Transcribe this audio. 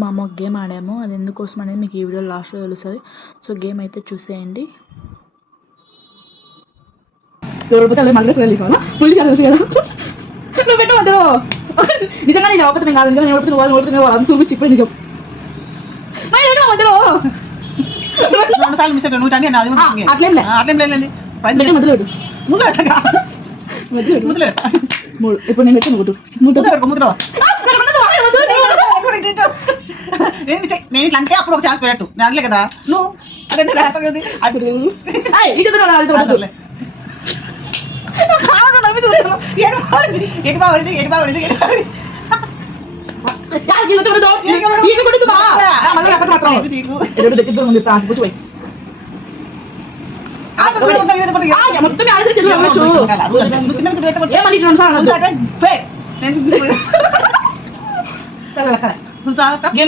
మా అమ్మ ఒక గేమ్ ఆడాము. అది ఎందుకోసం అనేది మీకు ఈ వీడియో లాస్ట్లో తెలుస్తుంది. సో గేమ్ అయితే చూసేయండి. ఎవరు మళ్ళీ పోలీసు తెలుసు కదా నువ్వు పెట్టవద్దు. నిజంగా నేను అవపతం కాదు. నిజంగా ఓడుతున్న వాళ్ళు అంత చూపించి ఇప్పుడు నిజం అట్లేం లేదు. ఇప్పుడు నేను పెట్టాను నేను ఇట్లా అంటే అప్పుడు ఒక ఛాన్స్ పెట్టు నేను అనలే కదా నువ్వు మొత్తం